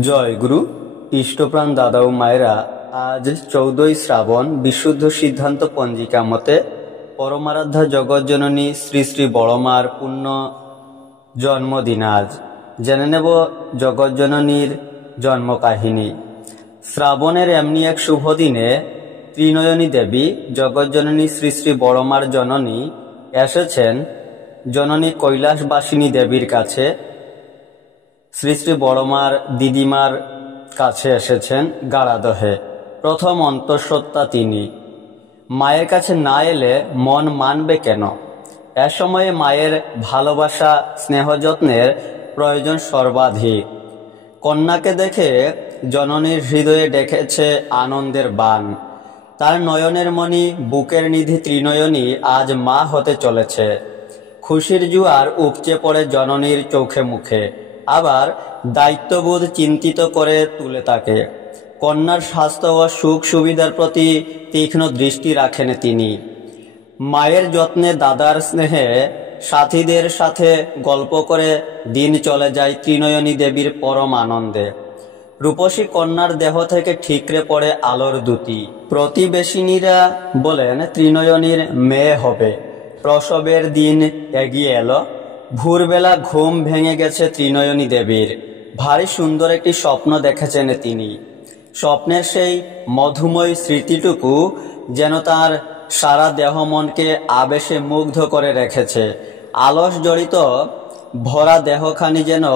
জয় গুরু। ইষ্টপ্রাণ দাদা ও মায়েরা, আজ 14ই শ্রাবণ বিশুদ্ধ সিদ্ধান্ত পঞ্জিকা মতে পরমারাধ্যা জগৎজননী শ্রী শ্রী বড়মার পূর্ণ জন্মদিন। আজ জেনে নেব জগৎজননীর জন্মকাহিনী। শ্রাবণের এমনি এক শুভ দিনে ত্রিনয়নী দেবী জগৎজননী শ্রী শ্রী বড়মার জননী এসেছেন জননী কৈলাসবাসিনী দেবীর কাছে। শ্রী শ্রী বড়মার দিদিমার কাছে এসেছেন গাড়াদহে। প্রথম অন্তঃসত্ত্বা তিনি। মায়ের কাছে না এলে মন মানবে কেন? এ সময়ে মায়ের ভালোবাসা স্নেহ যত্নের প্রয়োজন সর্বাধিক। কন্যাকে দেখে জননীর হৃদয়ে ডেকেছে আনন্দের বাণ। তার নয়নের মণি বুকের নিধি ত্রিনয়নী আজ মা হতে চলেছে। খুশির জোয়ার উপচে পড়ে জননীর চোখে মুখে। আবার দায়িত্ববোধ চিন্তিত করে তুলে তাকে। কন্যার স্বাস্থ্য ও সুখ সুবিধার প্রতি তীক্ষ্ণ দৃষ্টি রাখেন তিনি। মায়ের যত্নে, দাদার স্নেহে সাথীদের সাথে গল্প করে দিন চলে যায় ত্রিনয়নী দেবীর পরম আনন্দে। রূপসী কন্যার দেহ থেকে ঠিকরে পড়ে আলোর দ্যুতি। প্রতিবেশিনীরা বলেন ত্রিনয়নীর মেয়ে হবে। প্রসবের দিন এগিয়ে এলো। ভোরবেলা ঘুম ভেঙে গেছে ত্রিনয়নী দেবীর। ভারী সুন্দর একটি স্বপ্ন দেখেছেন তিনি। স্বপ্নের সেই মধুময় স্মৃতিটুকু যেন তার সারা দেহ মনকে আবেশে মুগ্ধ করে রেখেছে। আলস জড়িত ভরা দেহখানি যেন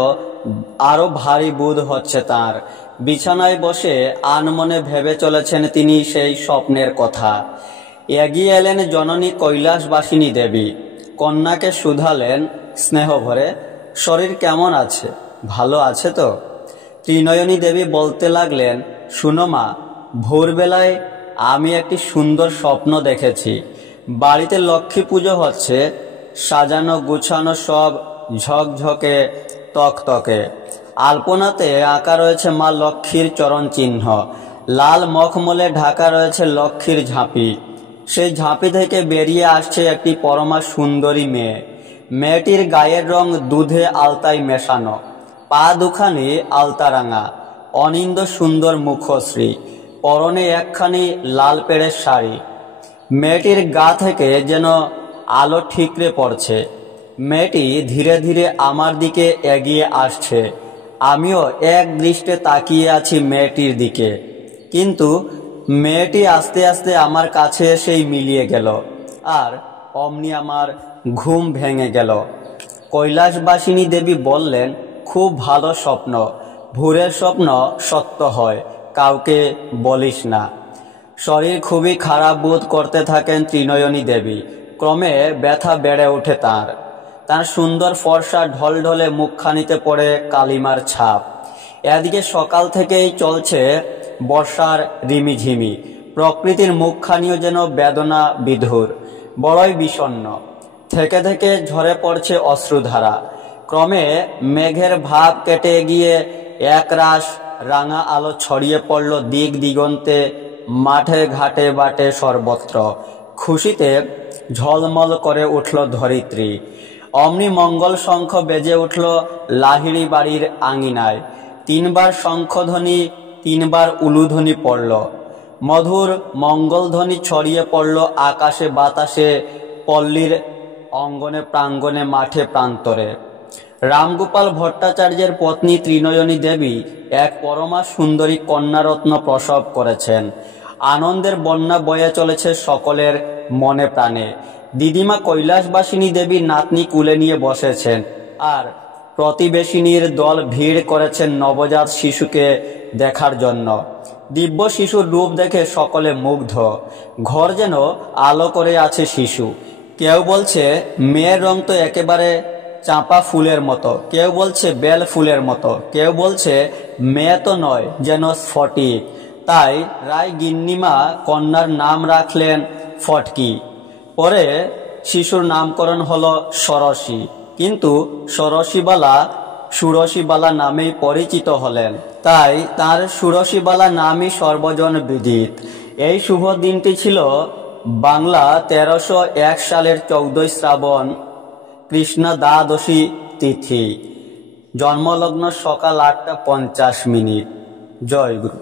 আরো ভারী বোধ হচ্ছে তার। বিছানায় বসে আনমনে ভেবে চলেছেন তিনি সেই স্বপ্নের কথা। এগিয়ে এলেন জননী কৈলাসবাসিনী দেবী। কন্যাকে শুধালেন স্নেহ ভরে, শরীর কেমন আছে? ভালো আছে তো? ত্রিনয়নী দেবী বলতে লাগলেন, শুনো মা, ভোরবেলায় আমি একটি সুন্দর স্বপ্ন দেখেছি। বাড়িতে লক্ষ্মী পুজো হচ্ছে। সাজানো গুছানো সব ঝকঝকে তকতকে। আলপনাতে আঁকা রয়েছে মা লক্ষ্মীর চরণ চিহ্ন। লাল মখমলে ঢাকা রয়েছে লক্ষ্মীর ঝাঁপি। সেই ঝাঁপি থেকে বেরিয়ে আসছে একটি পরমা সুন্দরী মেয়ে। মেয়েটির গায়ের রং দুধে আলতায় মেশানো, পা দুখানি আলতারাঙা, অনিন্দ সুন্দর মুখশ্রী, পরনে একখানি লাল পেড়ের শাড়ি। মেয়েটির গা থেকে যেন আলো ঠিকরে পড়ছে। মেয়েটি ধীরে ধীরে আমার দিকে এগিয়ে আসছে। আমিও এক দৃষ্টে তাকিয়ে আছি মেয়েটির দিকে। কিন্তু মেয়েটি আস্তে আস্তে আমার কাছে এসেই মিলিয়ে গেল। আর অমনি আমার ঘুম ভেঙে গেল। কৈলাসবাসিনী দেবী বললেন, খুব ভালো স্বপ্ন। ভোরের স্বপ্ন সত্য হয়, কাউকে বলিস না। শরীর খুবই খারাপ বোধ করতে থাকেন ত্রিনয়নী দেবী। ক্রমে ব্যথা বেড়ে ওঠে তার। তার সুন্দর ফর্সা ঢলঢলে মুখখানিতে পড়ে কালিমার ছাপ। এদিকে সকাল থেকেই চলছে বর্ষার রিমিঝিমি। প্রকৃতির মুখখানিও যেন বেদনা বিধুর, বড়ই বিষণ্ণ। থেকে থেকে ঝরে পড়ছে অশ্রুধারা। ক্রমে মেঘের ভাব কেটে গিয়ে একরাশ রাঙা আলো ছড়িয়ে পড়ল দিক দিগন্তে, মাঠে ঘাটে বাটে সর্বত্র। খুশিতে ঝলমল করে উঠল ধরিত্রী। অমনি মঙ্গল শঙ্খ বেজে উঠল লাহিড়ি বাড়ির আঙিনায়। 3 বার শঙ্খধ্বনি, 3 বার উলুধ্বনি পড়ল। মধুর মঙ্গলধ্বনি ছড়িয়ে পড়ল আকাশে বাতাসে, পল্লীর অঙ্গনে প্রাঙ্গণে, মাঠে প্রান্তরে। রামগোপাল ভট্টাচার্যের পত্নী ত্রিনয়নী দেবী এক পরমা সুন্দরী কন্যারত্ন প্রসব করেছেন। আনন্দের বন্যা বয়ে চলেছে সকলের মনে প্রাণে। দিদিমা কৈলাসবাসিনী দেবী নাতনি কুলে নিয়ে বসেছেন। আর প্রতিবেশিনীর দল ভিড় করেছেন নবজাত শিশুকে দেখার জন্য। দিব্য শিশুর রূপ দেখে সকলে মুগ্ধ। ঘর যেন আলো করে আছে শিশু। কেউ বলছে মেয়ের রং তো একেবারে চাঁপা ফুলের মতো, কেউ বলছে বেল ফুলের মতো, কেউ বলছে মেয়ে তো নয়, যেন স্ফটিক। তাই রায় গিন্নিমা কন্যার নাম রাখলেন ফটকি। পরে শিশুর নামকরণ হলো ষোড়শী। কিন্তু ষোড়শীবালা ষোড়শীবালা নামেই পরিচিত হলেন। তাই তার ষোড়শীবালা নামই সর্বজন বিদিত। এই শুভ দিনটি ছিল বাংলা 1301 সালের 14ই শ্রাবণ, কৃষ্ণ দ্বাদশী তিথি। জন্মলগ্ন সকাল 8টা 50 মিনিট। জয় গুরু।